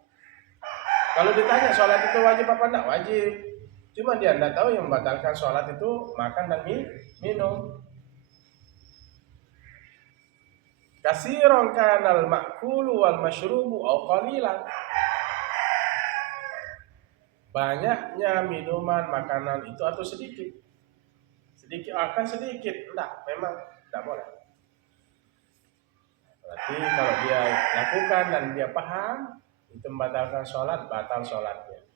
Kalau ditanya sholat itu wajib apa enggak? Wajib. Cuma dia enggak tahu yang membatalkan sholat itu makan dan minum. Kasiron kanal ma'kulu wal masyrubu au qalilan. Banyaknya minuman, makanan itu atau sedikit. Sedikit akan sedikit. Enggak, memang enggak boleh. Berarti kalau dia lakukan dan dia paham, itu membatalkan sholat, batal sholatnya.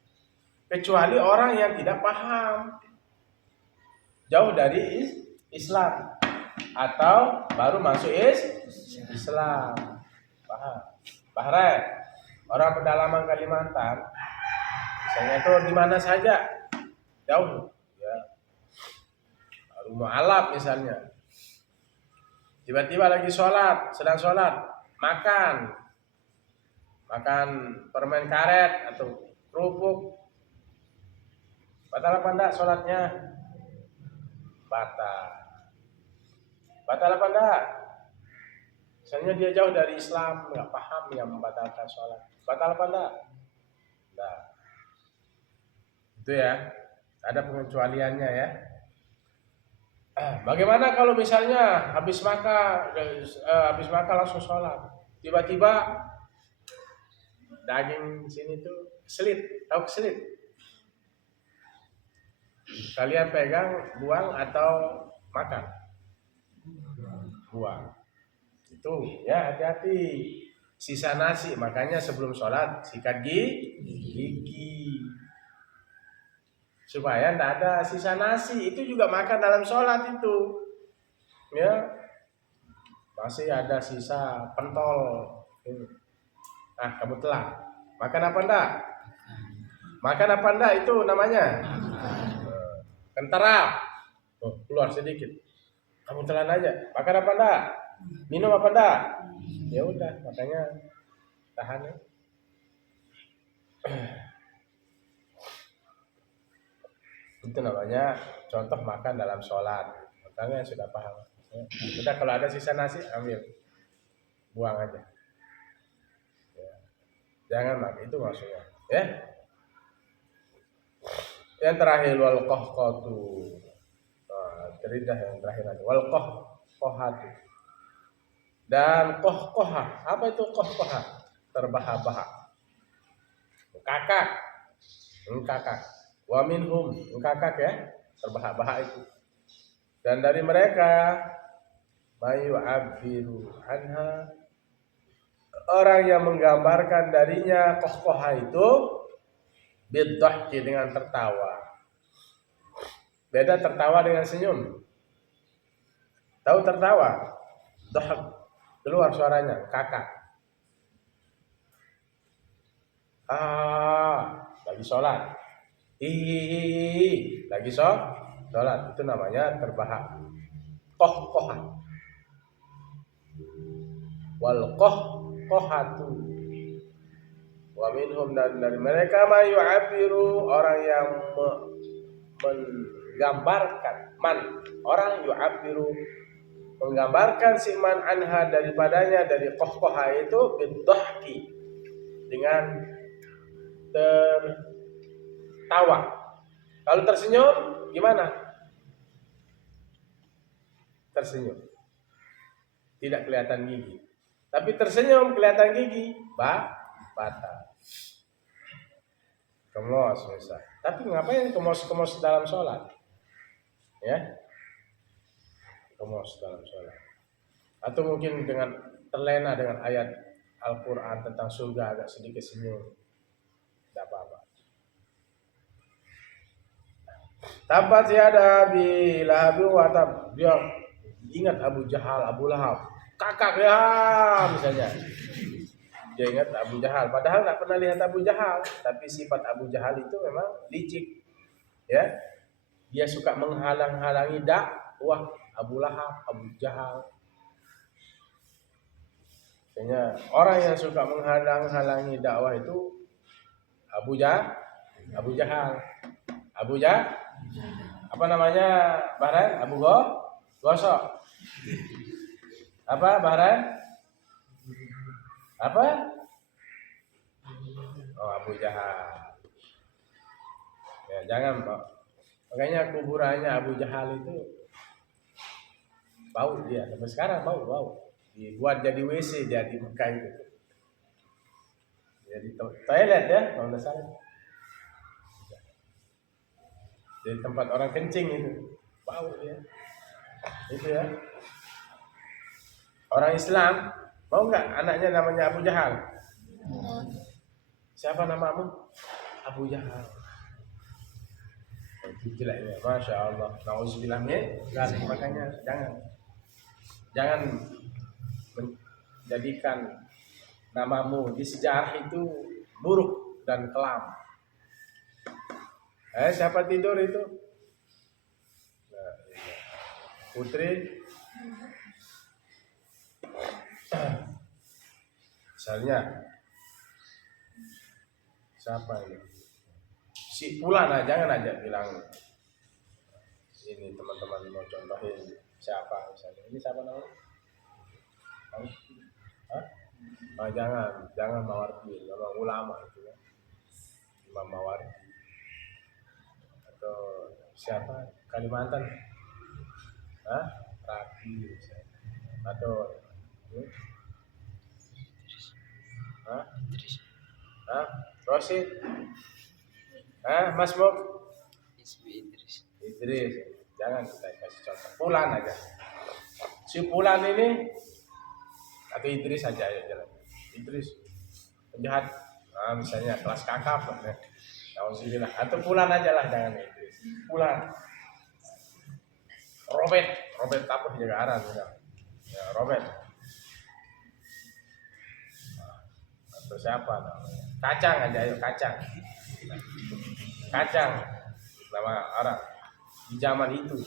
Kecuali orang yang tidak paham, jauh dari Islam, atau baru masuk Islam. Paham? Bahrain, orang pedalaman Kalimantan, misalnya itu di mana saja, jauh, ya, rumah Alap misalnya. Tiba-tiba lagi sholat, sedang sholat, makan permen karet atau kerupuk, batal apa enggak sholatnya? Batal apa enggak? Misalnya dia jauh dari Islam, nggak paham yang membatalkan sholat, batal apa enggak? Enggak. Itu ya, ada pengecualiannya ya. Bagaimana kalau misalnya habis makan langsung sholat, tiba-tiba daging sini tuh keselit, tahu keselit? Kalian pegang, buang atau makan? Buang. Itu ya, hati-hati. Sisa nasi, makanya sebelum sholat sikat gigi. Supaya tidak ada sisa nasi. Itu juga makan dalam sholat itu. Ya. Masih ada sisa pentol. Nah, kamu telan. Makan apa enggak? Makan apa enggak itu namanya? Kenterap. Oh, keluar sedikit. Kamu telan aja. Makan apa enggak? Minum apa enggak? Ya udah, makanya tahan ya. Itu namanya contoh makan dalam sholat. Makanya sudah paham. Sudah, kalau ada sisa nasi ambil, buang aja. Ya. Jangan makan, itu maksudnya. Ya. Yang terakhir wal qahqatu. Teridah yang terakhir nanti. Wal qahqahatu. Dan qahqahah. Apa itu qahqahah? terbahak-bahak. Kakak, kakak. Wa minhum, kakak ya, terbahak-bahak itu. Dan dari mereka mayu abiru anha, orang yang menggambarkan darinya kohkoha itu bidhahki, dengan tertawa. Beda tertawa dengan senyum. Tahu tertawa? Dhahak, keluar suaranya, kakak. Lagi sholat. Lagi sholat. Itu namanya terbahak. Kohkoha. Wal kohkohatu. Wa minhum, dan dari mereka mayu abiru, orang yang menggambarkan, orang yu'abiru, menggambarkan si man anha, daripadanya, dari kohkoha itu bidhahki, dengan tertawa. Kalau tersenyum gimana? Tersenyum, tidak kelihatan gigi. Tapi tersenyum kelihatan gigi, bata. Kemos misal. Tapi ngapain kemos dalam sholat? Ya, kemos dalam sholat. Atau mungkin dengan terlena dengan ayat Al-Quran tentang surga, agak sedikit senyum, tidak apa-apa. Tabat yada bi lahabi wa tab. Dia ingat Abu Jahal, Abu Lahab, kakak ya misalnya. Dia ingat Abu Jahal, padahal tidak pernah lihat Abu Jahal, tapi sifat Abu Jahal itu memang licik, ya. Dia suka menghalang-halangi dakwah Abu Lahab, Abu Jahal. Kayaknya orang yang suka menghalang-halangi dakwah itu Abu Jahal. Apa namanya Bahran? Abu Gosok. Apa Bahran? Apa? Oh, Abu Jahal. Ya, jangan, Pak. Makanya kuburannya Abu Jahal itu bau dia, sampai sekarang bau. Dibuat jadi WC dia di Mekah itu. Jadi toilet ya, kalau tidak salah. Jadi tempat orang kencing itu, bau dia. Itu ya. Orang Islam mau nggak anaknya namanya Abu Jahal? Siapa namamu? Abu Jahal. Itu jeleknya, Masya Allah. Nauzubillah min dzalik. Makanya jangan menjadikan namamu di sejarah itu buruk dan kelam. Siapa tidur itu? Nah, Putri. Misalnya siapa ini? Si Fulan, jangan aja bilang ini, teman-teman mau contohin siapa misalnya. Ini siapa namanya? Jangan Mawardi, nama ulama itu ya. Imam Mawardi. Atau siapa? Kalimantan. Rapi misalnya. Atau Rosid. Mas Bob. Idris. Jangan kita kasih contoh. Fulan aja. Si Fulan ini atau Idris aja ya jalan. Idris penjahat. Misalnya kelas kakap. Atau Fulan aja lah, jangan Idris. Fulan. Robert apa jaga arah ya, Robert. Atau siapa namanya? Kacang aja, ayo Kacang nama Arab di zaman itu.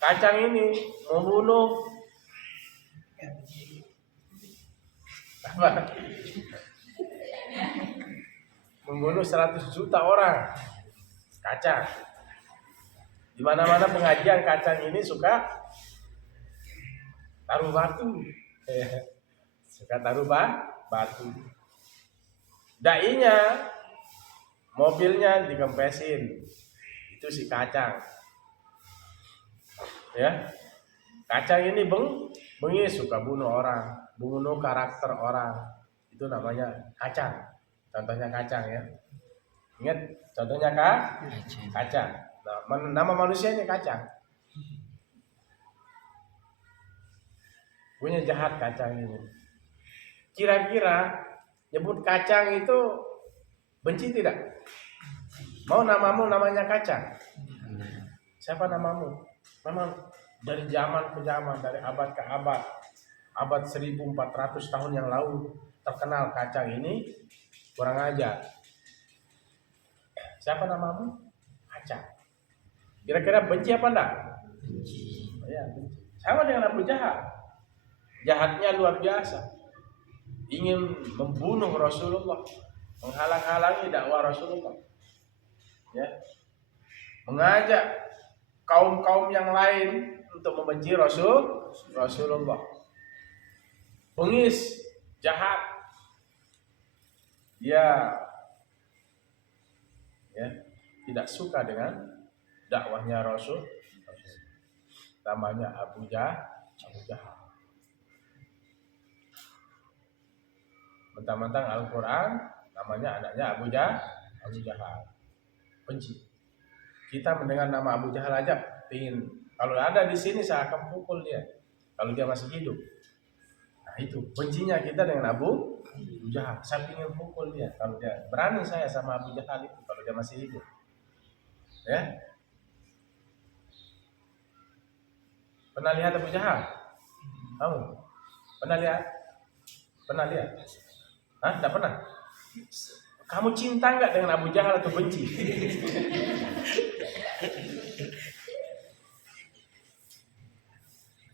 Kacang ini membunuh 100 juta orang. Kacang. Di mana-mana pengajian Kacang ini suka taruh batu. Batu. Dainya mobilnya digempesin. Itu si Kacang. Ya. Kacang ini bengi suka bunuh orang, bunuh karakter orang. itu namanya kacang. Contohnya kacang ya. Ingat contohnya kacang. Nah, nama manusianya kacang. Punya jahat kacang ini. Kira-kira nyebut kacang itu benci tidak? Mau namamu namanya kacang? Siapa namamu? Memang dari zaman ke zaman, dari abad ke abad 1400 tahun yang lalu terkenal kacang ini kurang ajar. Siapa namamu? Kacang. Kira-kira benci apa enggak? Benci. Ya, benci. Sama dengan Abu Jahal. Jahatnya luar biasa. Ingin membunuh Rasulullah, menghalang-halangi dakwah Rasulullah. Ya. Mengajak kaum-kaum yang lain untuk membenci Rasulullah. Bengis, jahat. Dia tidak suka dengan dakwahnya Rasul. Namanya Abu Jahal. Mentang-mentang Al-Quran namanya anaknya Abu Jahal. Benci. Kita mendengar nama Abu Jahal aja ingin, kalau ada di sini saya akan pukul dia kalau dia masih hidup. Nah itu bencinya kita dengan Abu Jahal. Saya ingin pukul dia kalau dia berani, saya sama Abu Jahal itu kalau dia masih hidup. Ya. Pernah lihat Abu Jahal? Kamu? Pernah lihat? Hah? Tidak pernah? Kamu cinta nggak dengan Abu Jahal atau benci?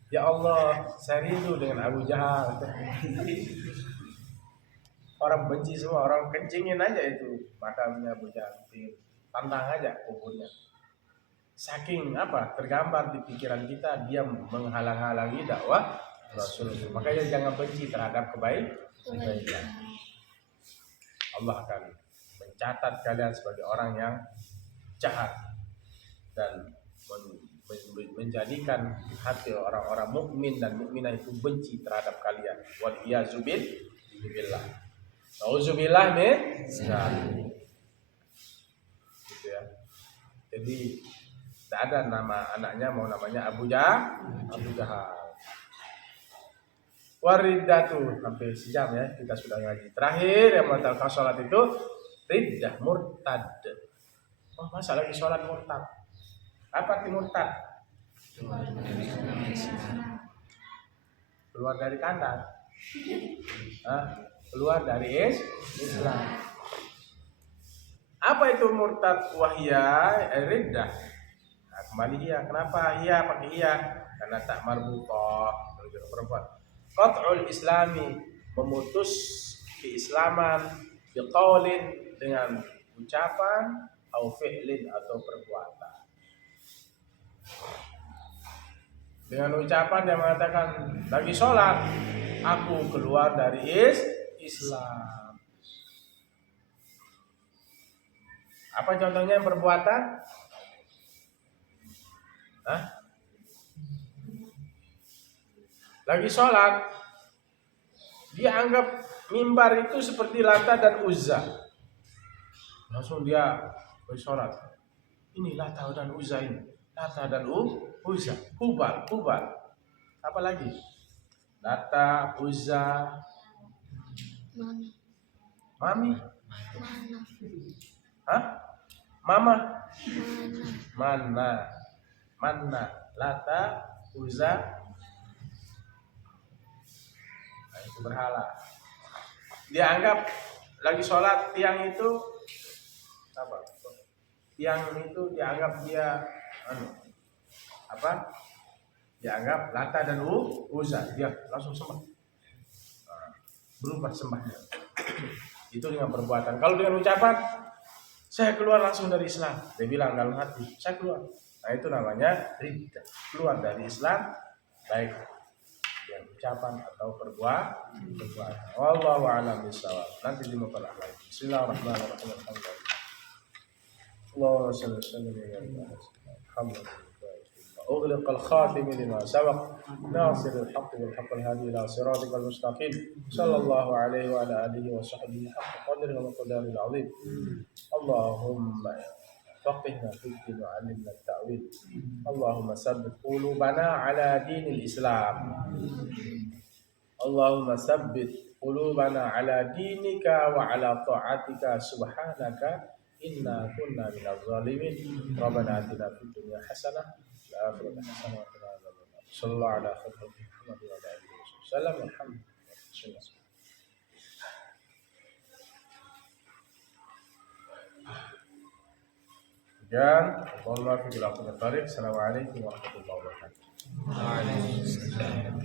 Ya Allah, saya rindu dengan Abu Jahal. Orang benci semua, orang kencingin aja itu makamnya Abu Jahal. Tantang aja kuburnya. Saking tergambar di pikiran kita dia menghalang-halangi dakwah Rasulullah. Makanya jangan benci terhadap kebaikan. Allah akan mencatat kalian sebagai orang yang jahat dan menjadikan hati orang-orang mukmin dan mukminah itu benci terhadap kalian. Wal iyyazu billah. Auzubillah min dzalik. Gitu ya. Jadi tidak ada nama anaknya mau namanya Abu Jahal. Waridatu, sampai sejam ya kita sudah ngaji. Terakhir yang membatalkan sholat itu riddah, murtad. Oh, masa lagi sholat murtad? Apa arti murtad? Keluar dari kandang. Keluar dari Islam. Apa itu murtad? Wahya riddah. Nah, kembali hiya. Kenapa hiya pakai hiya? Karena tak marbuqah, menunjuk perempuan. Qat'ul islami, memutus keislaman, biqaulin, dengan ucapan, au fi'lin, atau perbuatan. Dengan ucapan dia mengatakan lagi sholat, aku keluar dari Islam. Apa contohnya perbuatan? Lagi sholat, dia anggap mimbar itu seperti Lata dan Uzza. Langsung dia sholat. Ini Lata dan Uzza ini. Lata dan Uzza. Hubal. Apa lagi? Lata, Uzza. Mami. Mama. Mana. Lata, Uzza. Itu berhala. Dia anggap lagi sholat tiang itu Tiang itu dianggap dia dianggap Lata dan Uzza. Dia langsung sembah. Berubah sembahnya. Itu dengan perbuatan. Kalau dengan ucapan, saya keluar langsung dari Islam. Dia bilang dalam hati, saya keluar. Nah itu namanya riddah, keluar dari Islam, baik dengan ucapan atau perbuatan. Wallahu a'lam bishawab. Nanti dimulai lagi. Bismillahirrahmanirrahim. Alhamdulillah. أغلق الخاتم لما سبق ناصر الحق بالحق الهادي إلى صراطك المستقيم صلى الله عليه وعلى آله وصحبه حق قدره ومقداره العظيم. اللهم فقهنا في الدين وعلمنا التأويل. اللهم ثبت قلوبنا على دين الإسلام. اللهم ثبت قلوبنا على دينك وعلى طاعتك سبحانك إنا كنا من الظالمين. ربنا آتنا في الدنيا حسنة وفي الآخرة حسنة وقنا عذاب النار. صلى الله على خير خلق محمد وعلى آله وصحبه وسلم والحمد لله. Dan mohon maaf bila aku tertarik. Assalamualaikum warahmatullahi wabarakatuh. Waalaikumsalam.